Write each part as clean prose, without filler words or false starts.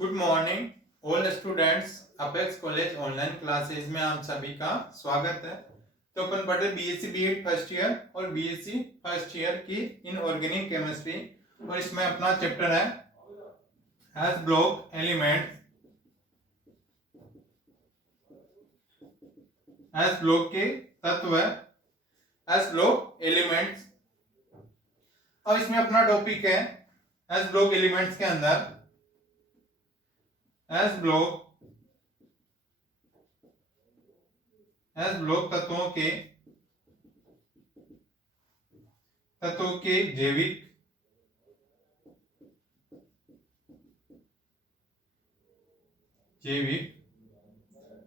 Good morning all students. Apex college online classes में आप सभी का स्वागत है। तो अपन पढ़ रहे बीएससी बीएड फर्स्ट ईयर और बीएससी फर्स्ट ईयर की इनऑर्गेनिक केमिस्ट्री, और इसमें अपना चैप्टर है S block elements. S block के तत्व, एस ब्लॉक एलिमेंट्स। और इसमें अपना टॉपिक है एस ब्लॉक एलिमेंट्स के अंदर एस ब्लॉक तत्वों के जैविक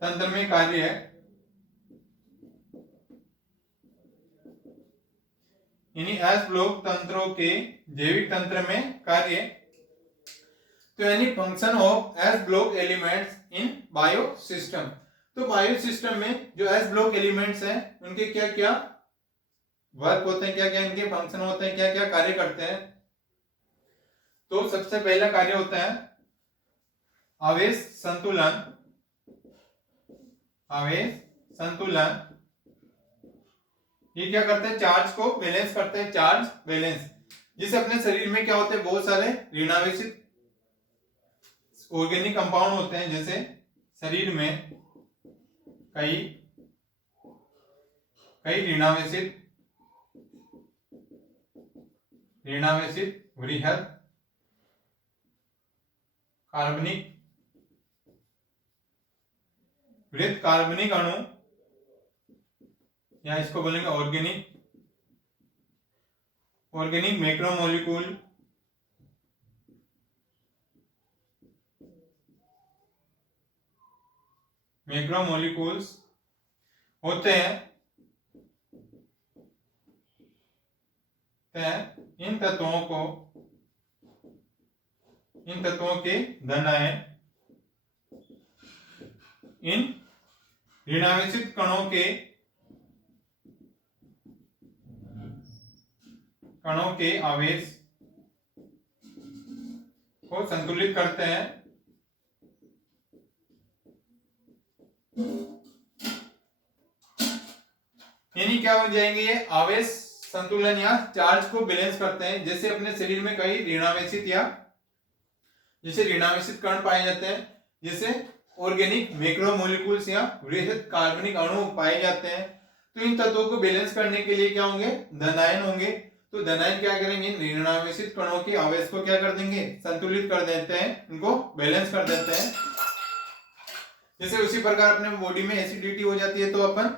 तंत्र में कार्य है। यानी एस ब्लॉक तंत्रों के जैविक तंत्र में कार्य, तो यानी function of S block elements in bio system. तो बायो सिस्टम में जो एस ब्लॉक एलिमेंट्स हैं उनके क्या क्या वर्क होते हैं, क्या क्या इनके फंक्शन होते हैं, क्या क्या कार्य करते हैं। तो सबसे पहला कार्य होता है आवेश संतुलन। ये क्या करते हैं, चार्ज को बैलेंस करते हैं, चार्ज बैलेंस। जिसे अपने शरीर में क्या होते हैं, बहुत सारे ऋणावेशित ऑर्गेनिक कंपाउंड होते हैं। जैसे शरीर में कई ऋणावेशित वृहद कार्बनिक अणु, या इसको बोलेंगे ऑर्गेनिक मैक्रोमोलिक्यूल्स होते हैं। इन तत्वों के धन आयन इन ऋणावेशित कणों के आवेश को संतुलित करते हैं। यानी क्या हो जाएंगे, ये आवेश संतुलन या चार्ज को बैलेंस करते हैं। जैसे अपने शरीर में कई ऋणावेशित कण पाए जाते हैं, जैसे ऑर्गेनिक मैक्रोमोलिक्यूल्स या वृहद कार्बनिक अणु पाए जाते हैं। तो इन तत्वों को बैलेंस करने के लिए क्या होंगे, धनायन होंगे। तो धनायन क्या करेंगे, ऋणावेशित कणों के आवेश को क्या कर देंगे, संतुलित कर देते हैं, इनको बैलेंस कर देते हैं। जैसे उसी प्रकार अपने बॉडी में एसिडिटी हो जाती है तो अपन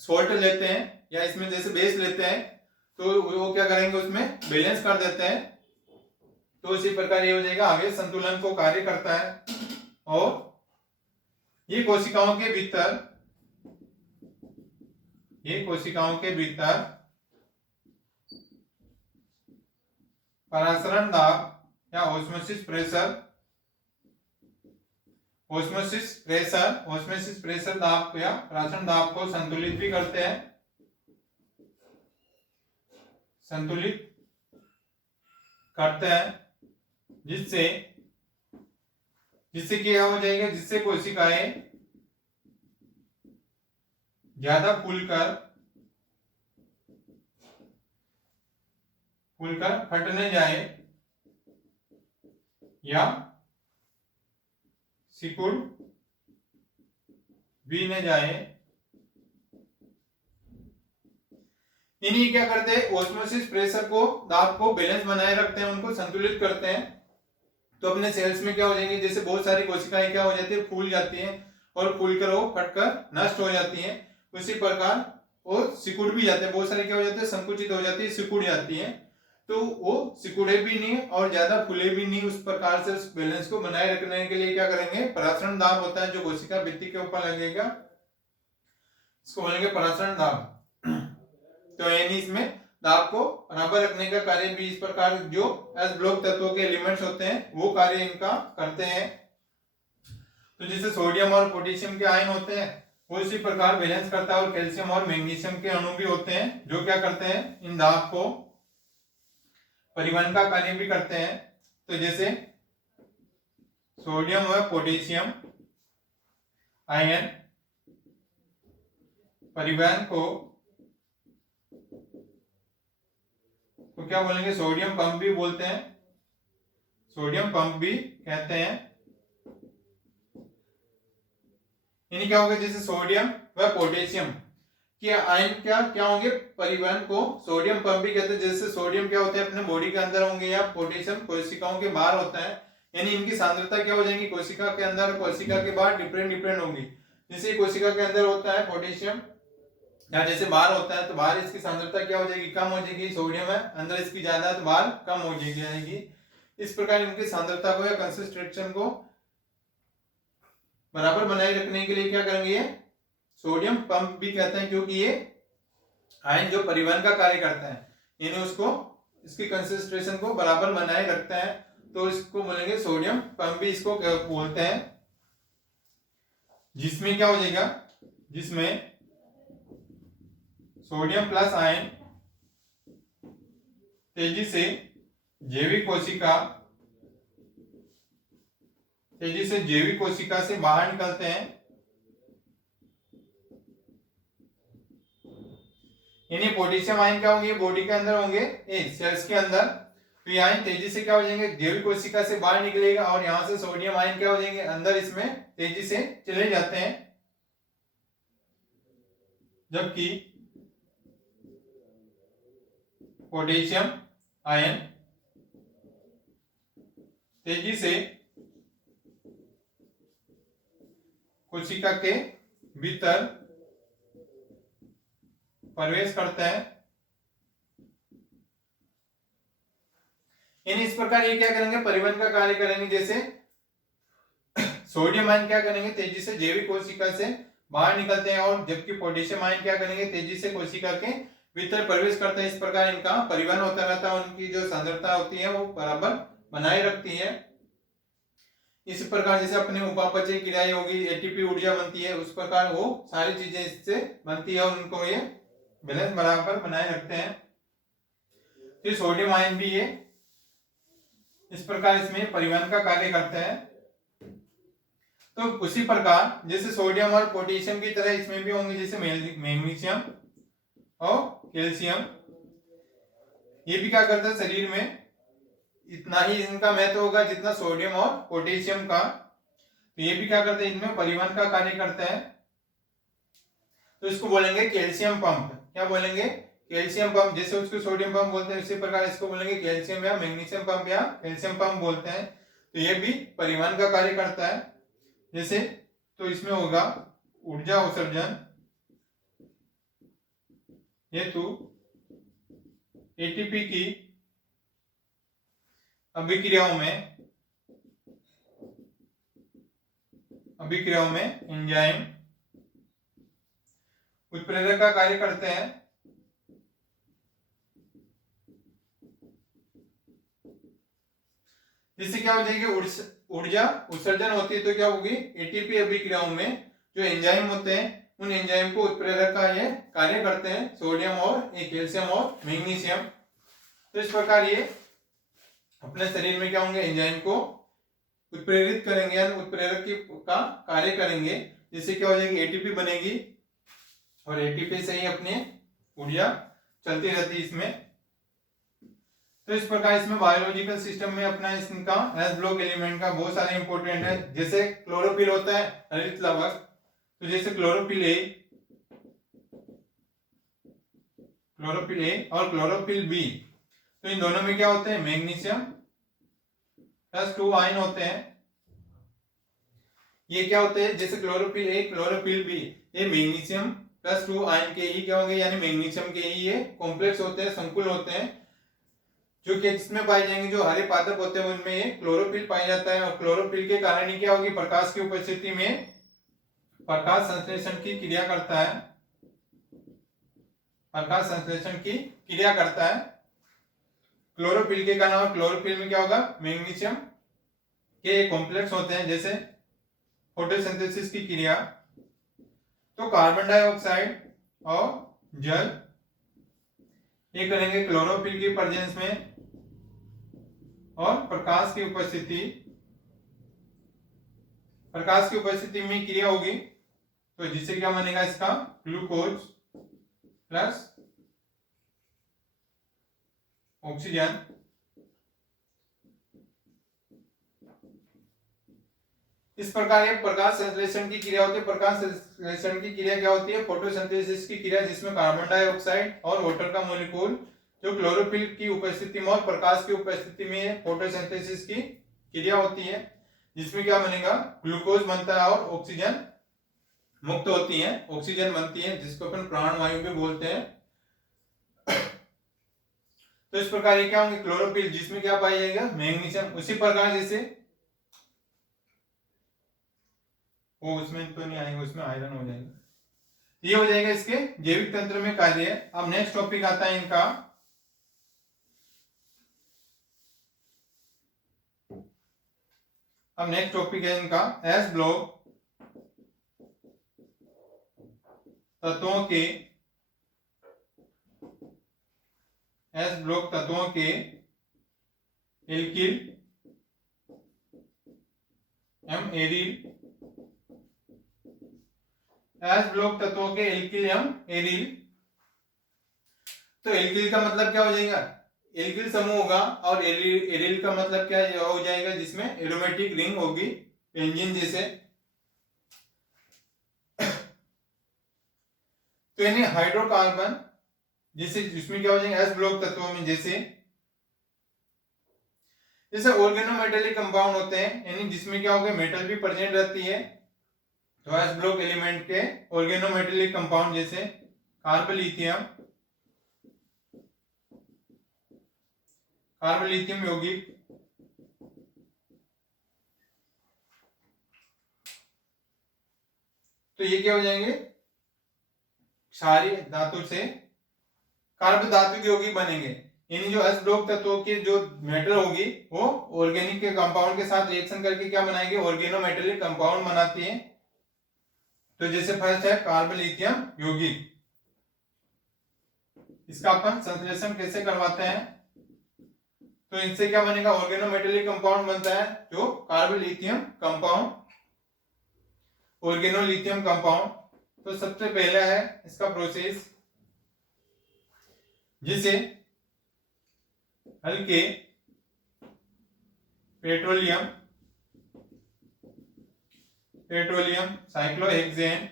सॉल्ट लेते हैं, या इसमें जैसे बेस लेते हैं, तो वो क्या करेंगे, उसमें बैलेंस कर देते हैं। तो उसी प्रकार ये हो जाएगा, आवेश संतुलन को कार्य करता है। और ये कोशिकाओं के भीतर परासरण दाब या ऑस्मोसिस प्रेशर दाब या परासरण दाब को संतुलित भी करते हैं, जिससे क्या हो जाएगा, जिससे कोशिकाएं ज्यादा फूलकर फट न जाए या सिकुड़ भी न जाए। इन्हीं क्या करते हैं, ऑस्मोसिस प्रेशर को, दाब को बैलेंस बनाए रखते हैं, उनको संतुलित करते हैं। तो अपने सेल्स में क्या हो जाएंगे, जैसे बहुत सारी कोशिकाएं क्या हो जाती है, फूल जाती हैं और फूलकर वो फटकर नष्ट हो जाती हैं। उसी प्रकार वो सिकुड़ भी जाते हैं, बहुत सारी क्या हो जाते हैं, संकुचित हो जाती है, सिकुड़ जाती हैं। तो वो सिकुड़े भी नहीं और ज्यादा फूले भी नहीं। उस प्रकार से उस बैलेंस को बनाए रखने के लिए क्या करेंगे, परासरण दाब होता है जो कोशिका भित्ति के ऊपर लगेगा, इसको बोलेंगे परासरण दाब। तो यानी इसमें दाब को बराबर रखने का कार्य भी इस प्रकार जो एस ब्लॉक तत्वों के एलिमेंट्स होते हैं वो कार्य इनका करते हैं। तो जैसे सोडियम और पोटेशियम के आयन होते हैं वो इसी प्रकार बैलेंस करता है, और कैल्शियम और मैग्नीशियम के अणु भी होते हैं जो क्या करते हैं, इन दाब को परिवहन का कार्य भी करते हैं। तो जैसे सोडियम व पोटेशियम आयन परिवहन को तो क्या बोलेंगे, सोडियम पंप भी बोलते हैं, सोडियम पंप भी कहते हैं। यानी क्या होगा, जैसे सोडियम व पोटेशियम कि आयन क्या क्या होंगे, परिवहन को सोडियम पंप भी कहते हैं। जैसे सोडियम क्या होते हैं अपने बॉडी के अंदर होंगे या पोटेशियम कोशिकाओं के बाहर होता है, यानी इनकी सांद्रता क्या हो जाएगी, कोशिका के अंदर कोशिका के बाहर डिफरेंट डिफरेंट होंगी। जैसे कोशिका के अंदर होता है पोटेशियम या जैसे बाहर होता है तो बाहर इसकी सांद्रता क्या हो जाएगी, कम हो जाएगी, सोडियम है अंदर इसकी ज्यादा है तो बाहर कम हो जाएगी। इस प्रकार इनकी सांद्रता को या कंसंट्रेशन को बराबर बनाए रखने के लिए क्या करेंगे, ये सोडियम पंप भी कहते हैं, क्योंकि ये आयन जो परिवहन का कार्य करता है, यानी उसको इसकी कंसंट्रेशन को बराबर बनाए रखता है, तो इसको बोलेंगे सोडियम पंप भी इसको बोलते हैं। जिसमें क्या हो जाएगा, जिसमें सोडियम प्लस आयन तेजी से जैविक कोशिका से बाहर निकलते हैं, यानी पोटेशियम आयन क्या होंगे, बॉडी के अंदर होंगे, सेल्स के अंदर, तो ये आयन तेजी से क्या हो जाएंगे, जैविक कोशिका से बाहर निकलेगा और यहां से सोडियम आयन क्या हो जाएंगे, अंदर इसमें तेजी से चले जाते हैं। जबकि पोटेशियम आयन तेजी से कोशिका के भीतर प्रवेश करता है। इस प्रकार ये क्या करेंगे, परिवहन का कार्य करेंगे। जैसे सोडियम आयन क्या करेंगे, तेजी से जैविक कोशिका से बाहर निकलते हैं, और जबकि पोटेशियम आयन क्या करेंगे, तेजी से कोशिका के भीतर प्रवेश करते हैं। इस प्रकार इनका परिवहन होता रहता है, उनकी जो सांद्रता होती है वो बराबर बनाए रखती है। इस प्रकार जैसे अपने उपापचय क्रियाएं होगी, एटीपी ऊर्जा बनती है, उस प्रकार वो सारी चीजें इससे बनती है और उनको ये बैलेंस बराबर बनाए रखते हैं। फिर सोडियम आयन भी ये इस प्रकार इसमें परिवहन का कार्य करते हैं। तो उसी प्रकार जैसे सोडियम और पोटेशियम की तरह इसमें भी होंगे, जैसे मैग्नीशियम और कैल्शियम, ये भी क्या करता है शरीर में, इतना ही इनका महत्व होगा जितना सोडियम और पोटेशियम का। तो ये भी क्या करते हैं, इनमें परिवहन का कार्य करते हैं। तो इसको बोलेंगे कैल्शियम पंप। क्या बोलेंगे, कैल्शियम पंप। जैसे उसको सोडियम पंप बोलते हैं, उसी प्रकार इसको बोलेंगे कैल्शियम या मैग्नीशियम पंप या कैल्शियम पंप बोलते हैं। तो ये भी परिवहन का कार्य करता है। जैसे तो इसमें होगा ऊर्जा उत्सर्जन हेतु एटीपी की अभिक्रियाओं में एंजाइम उत्प्रेरक का कार्य करते हैं। जिससे क्या हो जाएगी, ऊर्जा उत्सर्जन होती है, तो क्या होगी, एटीपी अभिक्रियाओं में जो एंजाइम होते हैं उन एंजाइम को उत्प्रेरक का ये कार्य करते हैं, सोडियम और कैल्शियम और मैग्नीशियम। तो इस प्रकार ये अपने शरीर में क्या होंगे, एंजाइम को उत्प्रेरित करेंगे, यानी उत्प्रेरक का कार्य करेंगे, जिससे क्या हो जाएगी, एटीपी बनेगी और एटीपी से ही अपनी ऊर्जा चलती रहती है इसमें। तो इस प्रकार इसमें बायोलॉजिकल सिस्टम में अपना इसका एस ब्लॉक एलिमेंट का बहुत सारे इंपॉर्टेंट है। जैसे क्लोरोफिल होता है हरित लवक, तो जैसे क्लोरोफिल ए और क्लोरोफिल बी, तो इन दोनों में क्या होते हैं, मैग्नीशियम +2 आयन होते हैं। ये क्या होते हैं, जैसे क्लोरोफिल ए क्लोरोफिल बी, ये मैग्नीशियम +2 आयन के ही क्या होंगे, यानी मैग्नीशियम के ही ये कॉम्प्लेक्स होते हैं, संकुल होते हैं, जो कि इसमें पाए जाएंगे। जो हरे पादप होते हैं उनमें ये क्लोरोफिल पाया जाता है, और क्लोरोफिल के कारण ही क्या होगी, प्रकाश की उपस्थिति में प्रकाश संश्लेषण की क्रिया करता है, प्रकाश संश्लेषण की क्रिया करता है क्लोरोफिल के कारण। और क्लोरोफिल में क्या होगा, मैग्नीशियम के कॉम्प्लेक्स होते हैं, जैसे फोटोसिंथेसिस की क्रिया। तो कार्बन डाइऑक्साइड और जल ये करेंगे क्लोरोफिल की प्रेजेंस में और प्रकाश की उपस्थिति प्रकाश की उपस्थिति में क्रिया होगी, तो जिससे क्या बनेगा इसका ग्लूकोज प्लस ऑक्सीजन। इस प्रकार ये प्रकाश संश्लेषण की क्रिया होती है। प्रकाश संश्लेषण की क्रिया क्या होती है? फोटोसिंथेसिस की क्रिया, जिसमें कार्बन डाइऑक्साइड और वाटर का मॉलिक्यूल जो क्लोरोफिल की उपस्थिति में और प्रकाश की उपस्थिति में फोटोसिंथेसिस की क्रिया होती है, जिसमें क्या बनेगा? ग्लूकोज बनता है और ऑक्सीजन मुक्त होती है, ऑक्सीजन बनती है, जिसको अपन प्राणवायु भी बोलते हैं। तो इस प्रकार ये क्या होंगे? क्लोरोफिल, जिसमें क्या पाया जाएगा? मैग्नीशियम। उसी प्रकार जैसे वो उसमें तो नहीं आएगा, उसमें आयरन हो जाएगा। ये हो जाएगा इसके जैविक तंत्र में कार्य। अब नेक्स्ट टॉपिक आता है इनका एस ब्लॉक तत्वों के एल्किल एम एरिल। एस ब्लॉक तत्वों के एल्किल एम एरिल। तो एल्किल का मतलब क्या हो जाएगा? एल्किल समूह होगा, और एरिल का मतलब क्या हो जाएगा? जिसमें एरोमेटिक रिंग होगी बेंजीन जैसे। तो यानी हाइड्रोकार्बन जिसमें क्या हो जाएंगे? एस ब्लॉक तत्वों में जैसे ऑर्गेनोमेटेलिक कंपाउंड होते हैं, यानी जिसमें क्या होगा? मेटल भी प्रेजेंट रहती है। तो एस ब्लॉक एलिमेंट के ऑर्गेनोमेटेलिक कंपाउंड जैसे कार्बोलिथियम यौगिक, तो ये क्या हो जाएंगे? क्षारीय धातु से कार्ब धातु के यौगिक बनेंगे। यानी जो एस ब्लॉक तत्वों की जो मेटल होगी वो ऑर्गेनिक के कंपाउंड के साथ रिएक्शन करके क्या बनाएगी? ऑर्गेनोमेटेलिक कंपाउंड बनाती है। तो जैसे फर्स्ट है कार्बोलिथियम यौगिक। इसका अपन संश्लेषण कैसे करवाते हैं? तो इनसे क्या बनेगा? ऑर्गेनोमेटेलिक कंपाउंड बनता है, जो कार्बोलिथियम कंपाउंड, ऑर्गेनोलिथियम कंपाउंड। तो सबसे पहला है इसका प्रोसेस, जिसे हल्के पेट्रोलियम साइक्लोहेक्सेन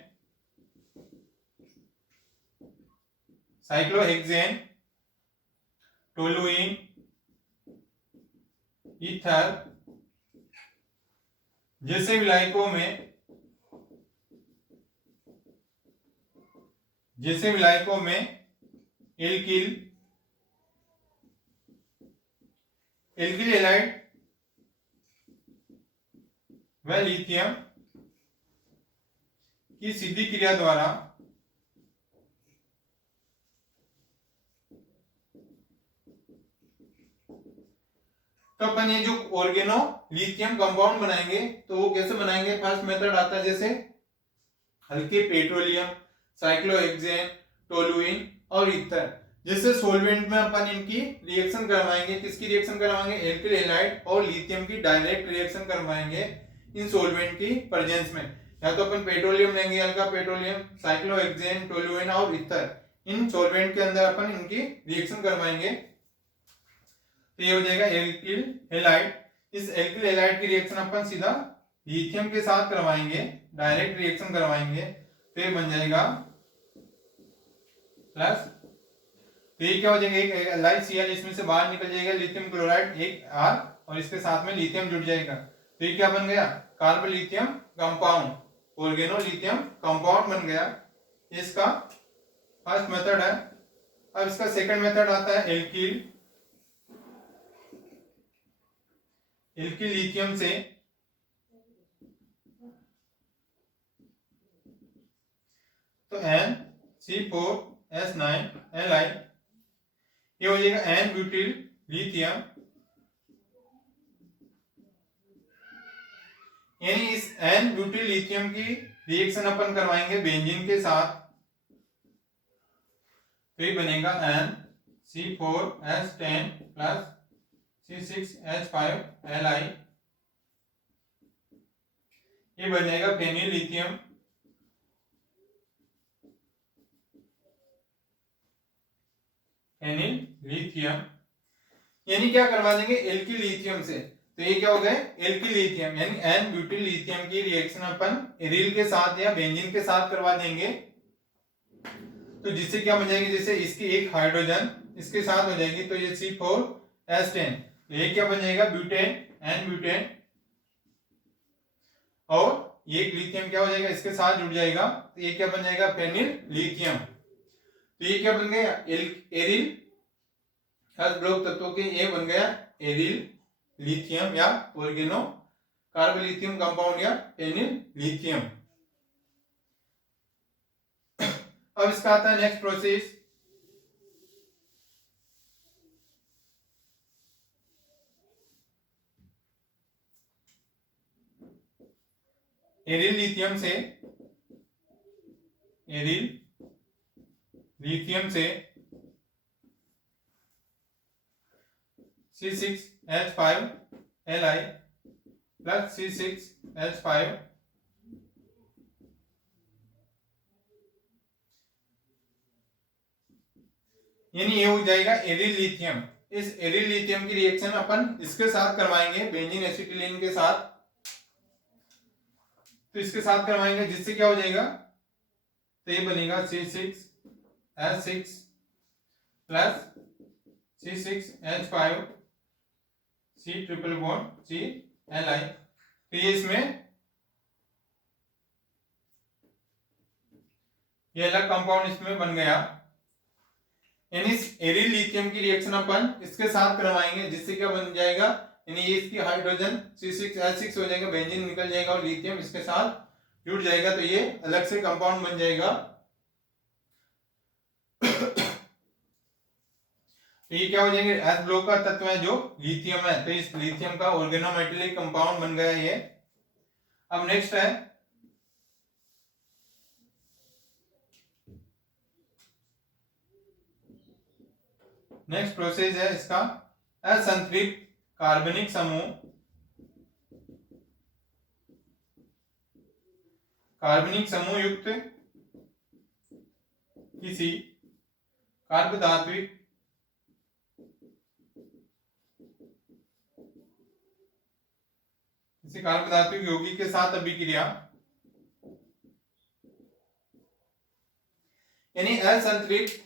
टोलुइन ईथर जैसे विलायकों में एल्किल हैलाइड व लिथियम की सीधी क्रिया द्वारा तो अपन ये जो ऑर्गेनो लिथियम कंपाउंड बनाएंगे, तो वो कैसे बनाएंगे? फर्स्ट मेथड आता है जैसे हल्के पेट्रोलियम, साइक्लोहेक्सेन, टोलुइन और ईथर जैसे सॉल्वेंट में अपन इनकी रिएक्शन करवाएंगे। किसकी रिएक्शन करवाएंगे? एल्किल हैलाइड और लिथियम की डायरेक्ट रिएक्शन करवाएंगे इन सॉल्वेंट की प्रेजेंस में। या तो अपन पेट्रोलियम लेंगे, हल्का पेट्रोलियम, साइक्लोहेक्सेन, टोलुइन और ईथर, इन सॉल्वेंट के अंदर अपन इनकी रिएक्शन करवाएंगे। तो ये हो जाएगा एल्किल हैलाइड। इस एल्किल हैलाइड की रिएक्शन अपन सीधा लिथियम के साथ करवाएंगे, डायरेक्ट रिएक्शन करवाएंगे, तो ये बन जाएगा प्लस। तो ये क्या हो जाएगा? एक LiCl इसमें से बाहर निकल जाएगा, लिथियम क्लोराइड, एक R, और इसके साथ में लिथियम जुड़ जाएगा। तो ये क्या बन गया? कार्बोलिथियम कंपाउंड, ऑर्गेनोलिथियम कंपाउंड बन गया। इसका फर्स्ट मेथड है। अब इसका सेकंड मेथड आता है एल्किल लिथियम से तो NC4S9Li, ये हो जाएगा N ब्यूटिल लिथियम। यानी इस N ब्यूटिल लिथियम की रिएक्शन अपन करवाएंगे बेंजीन के साथ, तो ये बनेगा NC4S10 प्लस C6H5Li। ये बन जाएगा फेनिल लिथियम। फेनिल लिथियम यानी क्या करवा देंगे एल्किल लिथियम से, तो ये क्या हो गए एल्किल लिथियम यानी एन ब्यूटिल लिथियम की रिएक्शन अपन एरिल के साथ या बेंजीन के साथ करवा देंगे। तो जिससे क्या बन जाएगी, जैसे इसकी एक हाइड्रोजन इसके साथ हो जाएगी तो ये C4H10, ये क्या बन जाएगा ब्यूटेन, एन ब्यूटेन, और ये लिथियम क्या हो जाएगा इसके साथ जुड़ जाएगा तो ये क्या बन जाएगा फेनिल लिथियम। तो ये क्या बन गया एरिल हर ब्लॉक तत्वों के ये बन गया एरिल लिथियम या ऑर्गेनो कार्बोलिथियम कंपाउंड या फेनिल लिथियम। अब इसका आता है नेक्स्ट प्रोसेस। एरिल लिथियम से C6H5Li प्लस C6H5 यानी ये हो जाएगा एरिल लिथियम। इस एरिल लिथियम की रिएक्शन अपन इसके साथ करवाएंगे बेंजीन एसिटिलीन के साथ, तो इसके साथ करवाएंगे जिससे क्या हो जाएगा, तो ये बनेगा C6H6 plus C6H5 C triple bond CLi। तो ये इसमें ये अलग कंपाउंड इसमें बन गया। यानी इस एरिल लिथियम की रिएक्शन अपन इसके साथ करवाएंगे जिससे क्या बन जाएगा, यानी ये इसकी हाइड्रोजन C6H6 हो जाएगा, बेंजीन निकल जाएगा और लिथियम इसके साथ जुड़ जाएगा तो ये अलग से कंपाउंड बन जाएगा। तो ये क्या हो जाएंगे एस ब्लॉक का तत्व है जो लिथियम है, तो इस लिथियम का ऑर्गेनोमेटेलिक कंपाउंड बन गया ये। अब नेक्स्ट है नेक्स्ट प्रोसेस है इसका असंतृप्त कार्बनिक समूह, कार्बनिक समूह युक्त किसी कार्बधात्विक यौगिक के साथ अभिक्रिया, यानी असंतृप्त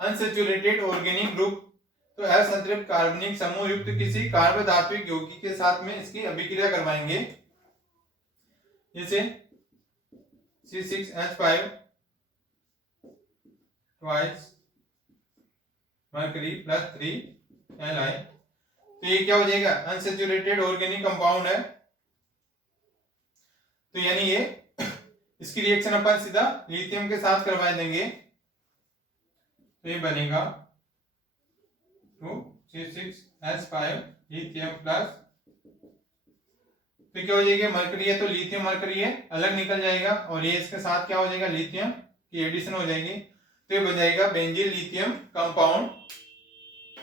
अनसैचुरेटेड ऑर्गेनिक ग्रुप, तो असंतृप्त कार्बनिक समूह युक्त किसी कार्बधात्विक यौगिक के साथ में इसकी अभिक्रिया करवाएंगे। जैसे C6H5 twice mercury plus 3Li, तो ये क्या हो जाएगा अनसैचुरेटेड ऑर्गेनिक कंपाउंड है। तो यानी ये इसकी रिएक्शन अपन सीधा लिथियम के साथ करवा देंगे तो ये बनेगा 2C6H5 लिथियम प्लस, तो क्या हो जाएगा मरकरी है तो लिथियम मरकरी है अलग निकल जाएगा और ये इसके साथ क्या हो जाएगा लिथियम की एडिशन हो जाएगी तो ये बन जाएगा benzene lithium compound,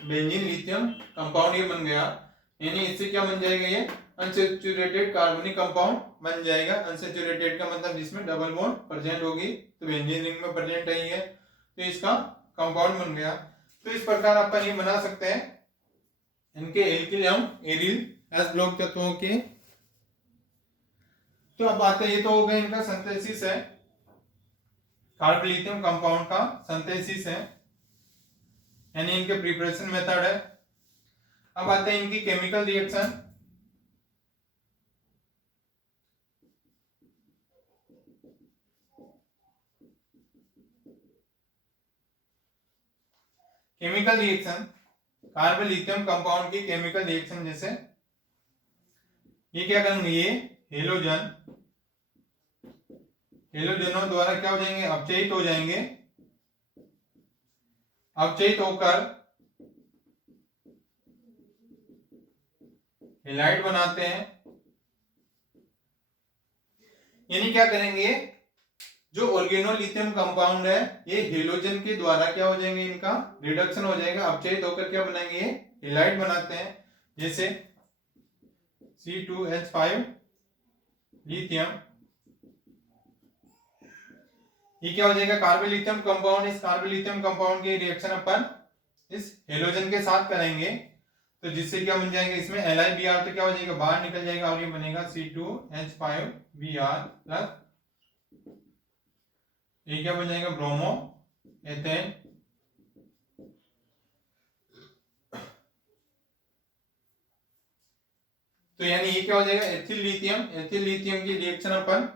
benzene lithium compound ये बन गया। यानी इससे क्या बन जाएगा ये अनसैचुरेटेड कार्बनिक कंपाउंड बन जाएगा। अनसैचुरेटेड का मतलब जिसमें डबल बॉन्ड प्रेजेंट होगी, तो बेंजीन रिंग में प्रेजेंट नहीं है तो इसका कंपाउंड बन गया। तो इस प्रकार अपन ये बना सकते हैं इनके एल्किल एवं एरिल एस ब्लॉक तत्वों के। तो अब बात है ये तो हो गया इनका सिंथेसिस है, कार्बोलिथियम कंपाउंड का सिंथेसिस है यानी इनके प्रिपरेशन मेथड है। अब आते हैं इनकी chemical reaction. Chemical reaction carbolithium compound की केमिकल रिएक्शन, जैसे ये क्या करेंगे ये हेलोजनों द्वारा क्या हो जाएंगे अपचयित हो जाएंगे, अपचयित होकर हेलाइड बनाते हैं। यानी क्या करेंगे जो ऑर्गेनोलिथियम कंपाउंड है ये हेलोजन के द्वारा क्या हो जाएंगे इनका रिडक्शन हो जाएगा, अपचयित होकर क्या बनाएंगे ये हेलाइड बनाते हैं। जैसे C2H5 लिथियम, ये क्या हो जाएगा कार्बन लिथियम कंपाउंड। इस कार्बन लिथियम कंपाउंड की रिएक्शन अपन इस हेलोजन के साथ करेंगे तो जिससे क्या बन जाएगा इसमें LiBr तो क्या हो जाएगा बाहर निकल जाएगा और ये बनेगा C2H5Br प्लस ये क्या बन जाएगा ब्रोमो एथेन। तो यानी ये क्या हो जाएगा एथिल लिथियम। एथिल लिथियम की रिएक्शन अपन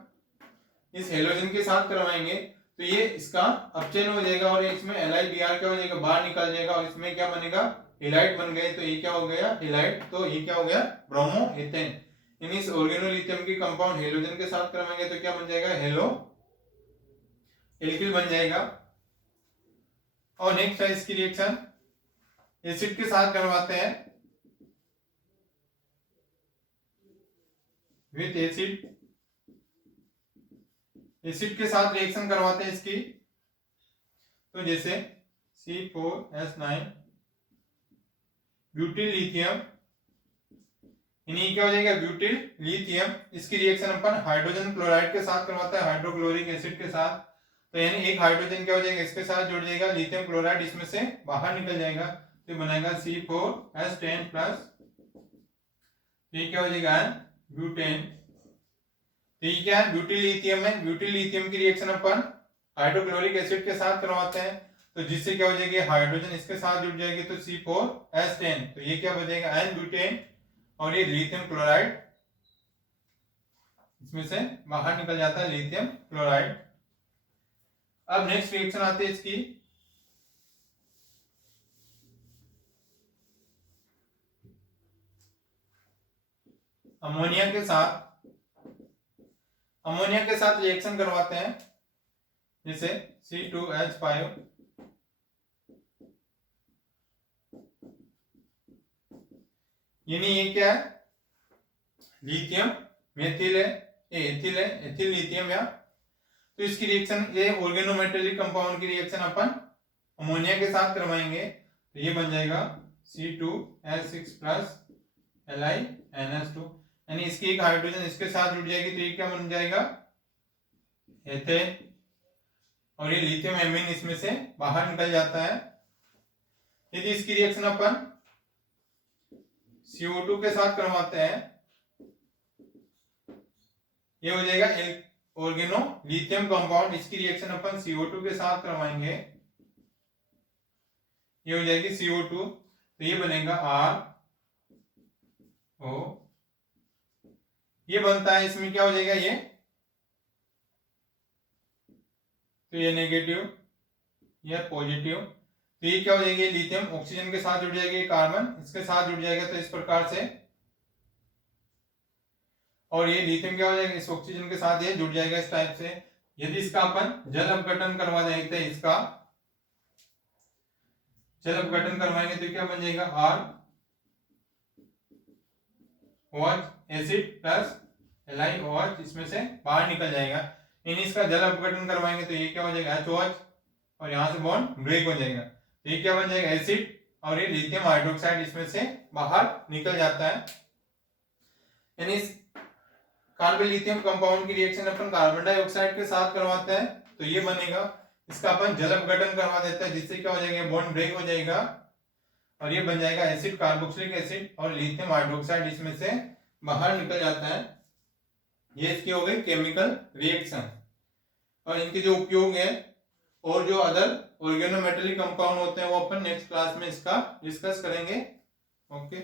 इस हेलोजन के साथ करवाएंगे तो ये इसका अपचयन हो जाएगा और इसमें LiBr क्या हो जाएगा बाहर निकल जाएगा और इसमें क्या बनेगा हेलाइट बन गए। तो ये क्या हो गया हेलाइट, तो ये क्या हो गया ब्रोमो एथेन। यानी इस ऑर्गेनोलिथियम की कंपाउंड हेलोजन के साथ करवाएंगे तो क्या बन जाएगा हेलो एल्किल बन जाएगा। और नेक्स्ट है इसकी रिएक्शन एसिड के साथ करवाते हैं विथ एसिड, एसिड के साथ रिएक्शन करवाते हैं इसकी। तो जैसे C4H9 ब्यूटिल लिथियम, यानी क्या हो जाएगा ब्यूटिल लिथियम। इसकी रिएक्शन अपन हाइड्रोजन क्लोराइड के साथ करवाता है हाइड्रोक्लोरिक एसिड के साथ। तो यानी एक हाइड्रोजन क्या हो जाएगा इसके साथ जुड़ जाएगा लिथियम क्लोराइड इसमें से बाहर निकल जाएगा तो बनाएगा C4H10 प्लस, ये क्या हो जाएगा ब्यूटेन। तो ये क्या है ब्यूटिल लिथियम है। ब्यूटिल लिथियम की रिएक्शन अपन हाइड्रोक्लोरिक एसिड के साथ करवाते हैं तो जिससे क्या हो जाएगी हाइड्रोजन इसके साथ जुड़ जाएगी तो C4H10 तो ये क्या बनेगा एन ब्यूटेन और ये लिथियम क्लोराइड इसमें से बाहर निकल जाता है लिथियम क्लोराइड। अब नेक्स्ट रिएक्शन आती है इसकी अमोनिया के साथ। अमोनिया के साथ रिएक्शन करवाते हैं जैसे C2H5 यानी ये क्या है लिथियम मेथिल है एथिल है एथिल लिथियम या। तो इसकी रिएक्शन ये ऑर्गेनोमेटेलिक कंपाउंड की रिएक्शन अपन अमोनिया के साथ करवाएंगे तो ये बन जाएगा C2H6 प्लस LiNH2 यानी इसकी एक हाइड्रोजन इसके साथ जुड़ जाएगी तो ये क्या बन जाएगा एथेन और ये लिथियम एमीन इसमें से बाहर निकल जाता है। यदि इसकी रिएक्शन अपन CO2 के साथ करवाते हैं ये हो जाएगा ऑर्गेनो लिथियम कंपाउंड। इसकी रिएक्शन अपन CO2 के साथ करवाएंगे ये हो जाएगी CO2 तो ये बनेगा RO। ये बनता है इसमें क्या हो जाएगा ये तो ये नेगेटिव या पॉजिटिव तो ये क्या हो जाएगी लिथियम ऑक्सीजन के साथ जुड़ जाएगी कार्बन इसके साथ जुड़ जाएगा तो इस प्रकार से और ये लिथियम क्या हो जाएगा इस ऑक्सीजन के साथ ये जुड़ जाएगा इस टाइप से। यदि इसका अपन जल अपघटन करवा देते हैं इसका जल अपघटन करवाएंगे तो क्या बन जाएगा ROH एसिड प्लस LiOH इसमें से बाहर निकल जाएगा। इन इसका जल अपघटन करवाएंगे तो ये क्या हो जाएगा HOH और यहां से बॉन्ड ब्रेक हो जाएगा तो ये क्या बन जाएगा एसिड और ये लिथियम हाइड्रोक्साइड इसमें से बाहर निकल जाता है। यानी इस कार्बन लिथियम कंपाउंड की रिएक्शन अपन कार्बन डाइऑक्साइड के साथ करवाते हैं तो ये बनेगा इसका अपन जल अपघटन करवा देते हैं जिससे क्या हो जाएगा बॉन्ड ब्रेक हो जाएगा और ये बन जाएगा एसिड कार्बोक्सिलिक एसिड और लिथियम हाइड्रोक्साइड इसमें से बाहर निकल जाता है। ये इसकी हो गई केमिकल रिएक्शन और इनके जो उपयोग है और जो अदर ऑर्गेनोमेटेलिक कंपाउंड होते हैं वो अपन नेक्स्ट क्लास में इसका डिस्कस करेंगे। ओके।